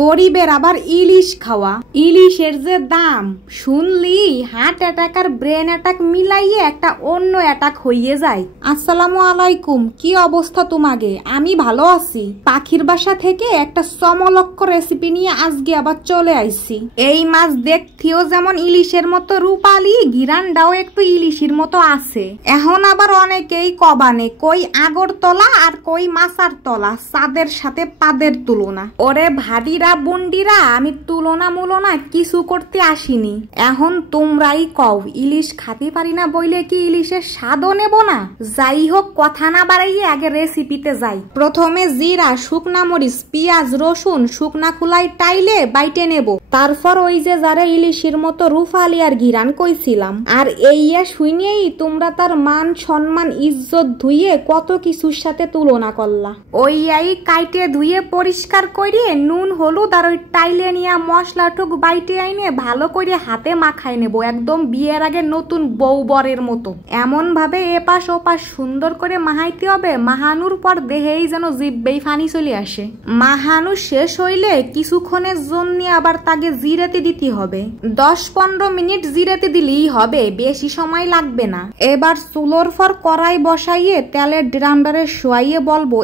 গরিবের আবার ইলিশ খাওয়া। ইলিশের যে দাম শুনলি হার্ট অ্যাটাক আর ব্রেন অ্যাটাক মিলাইয়ে একটা অন্য অ্যাটাক হইয়ে যায়। আসসালামু আলাইকুম, কি অবস্থা তোমাকে? আমি ভালো আছি। পাখির বাসা থেকে একটা সমলক্ষ রেসিপি নিয়ে আজকে আবার চলে আইছি। এই মাছ দেখতেও যেমন ইলিশের মতো রূপালি, ঘিরানটাও একটু ইলিশের মতো আছে। এখন আবার অনেকেই কবানে কই আগরতলা আর কই মাছার তলা, চাঁদের সাথে পাদের তুলনা। ওরে ভাডিরা বন্ডিরা, আমি তুলনা মুলনা কিছু করতে আসিনি। এখন তোমরাই কও ইলিশ খাতে পারি না বইলে কি ইলিশের স্বাদও নেব না? যাই হোক, কথা না বাড়াইয়ে আগে রেসিপিতে যাই। প্রথমে জিরা, শুকনা মরিচ, পেঁয়াজ, রসুন শুকনা খুলাই টাইলে বাইটে নেব। তারপর ওই যে যারা ইলিশের মতো রুফালি আর ঘিরান কইছিলাম, আর এইয়া শুনিয়েই তোমরা তার মান সম্মান ইজ্জত ধুইয়ে কত কিছুর সাথে তুলনা করলা। ওইয়াই কাইটে ধুয়ে পরিষ্কার করিয়ে নুন হলুদ আর ওই টাইলে নিয়া মশলা টুক বাইটে আইনে ভালো করে হাতে মাখাই নেব, একদম বিয়ের আগে নতুন বউ বরের মতো। এমন ভাবে এপাশ ওপাশ সুন্দর করে মাহাইতে হবে, মাহানুর পর দেহেই যেন জিব্বেই ফানি চলে আসে। মাহানু শেষ হইলে কিছুক্ষণের জন্য আবার তাকে জিরেতে দিতে হবে। 10-15 মিনিট জিরেতে দিলেই হবে, বেশি সময় লাগবে না। এবার চুলোর পর কড়াই বসাইয়ে তেলের ড্রামডারে শোয়াইয়ে বলবো,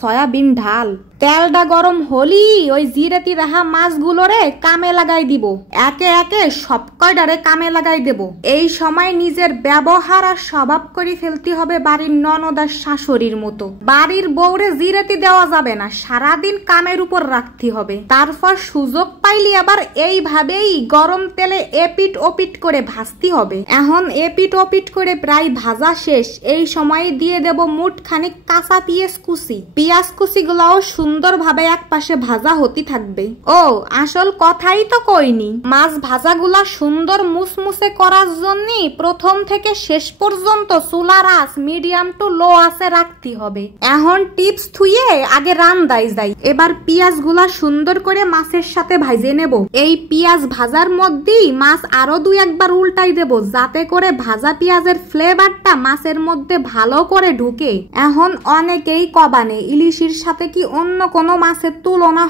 সয়াবিন ঢাল। তেলটা গরম হলি ওই জিরেতি রাহা মাছগুলোরে কামে লাগাই দিব। একে একে সব কয়টারে কামে লাগাই দেব। এই সময় নিজের ব্যবহার আর স্বভাব করে ফেলতে হবে বাড়ির ননদ আর শাশুড়ির মতো। বাড়ির বউরে জিরেতি দেওয়া যাবে না, সারাদিন কামের উপর রাখতে হবে। তারপর সুযোগ পাইলি আবার এইভাবেই গরম তেলে এপিট ওপিট করে ভাজতে হবে। এখন এপিট ওপিট করে প্রায় ভাজা শেষ। এই সময় দিয়ে দেব মুঠ খানিক কাঁচা পেঁয়াজ কুচি। পেঁয়াজ কুচি গুলাও সুন্দরভাবে এক পাশে ভাজা হতে থাকবে। ও আসল কথাই তো কইনি, মাছ ভাজাগুলা সুন্দর মুসমুসে করার জন্য প্রথম থেকে শেষ পর্যন্ত চুলার আঁচ মিডিয়াম টু লো আঁচে রাখতে হবে। এখন টিপস থুইয়ে আগে রান্দাই যাই। এবার পেঁয়াজ গুলা সুন্দর করে মাছের সাথে ভাজে নেব। এই পেঁয়াজ ভাজার মধ্যেই মাছ আরো 2-1 বার উল্টাই দেব, যাতে করে ভাজা পেঁয়াজের ফ্লেভারটা মাছের মধ্যে ভালো করে ঢুকে। এখন অনেকেই কবানে ইলিশের সাথে কি অন্য কোনো মাছের তুলনা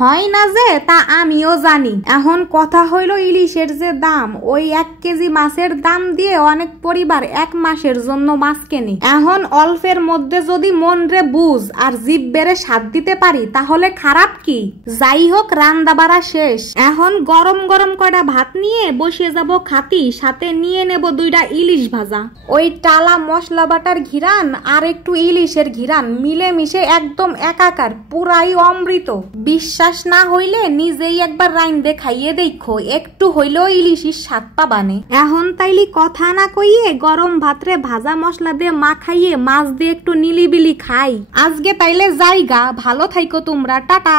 হয় না যে, তা আমিও জানি। এখন কথা হইল ইলিশের যে দাম, ওই 1 কেজি মাছের দাম দিয়ে অনেক পরিবার 1 মাসের জন্য মাছ কেনে। এখন অল্পের মধ্যে যদি মন রে বুঝ আর জিভ বেড়ে স্বাদ দিতে পারি, তাহলে খারাপ কি? যাই হোক, রান্না বাড়া শেষ। এখন গরম গরম কয়টা ভাত নিয়ে বসিয়ে যাব খাতি, সাথে নিয়ে নেব 2টা ইলিশ ভাজা। ওই টালা মশলা বাটার ঘিরান আর একটু ইলিশের ঘিরান মিলে মিশে একদম একাকার, পুরাই অমৃত। বিশ্বাস না হইলে নিজেই একবার রাইন্দে খাইয়ে দেখো, একটু হইলেও ইলিশের স্বাদ পাবানে। এখন তাইলি কথা না কইয়ে গরম ভাতরে ভাজা মশলা দিয়ে মাখাইয়ে মাছ দিয়ে একটু নিলিবিলি খাই। আজকে তাইলে জায়গা, ভালো থাইকো তোমরা, টাটা।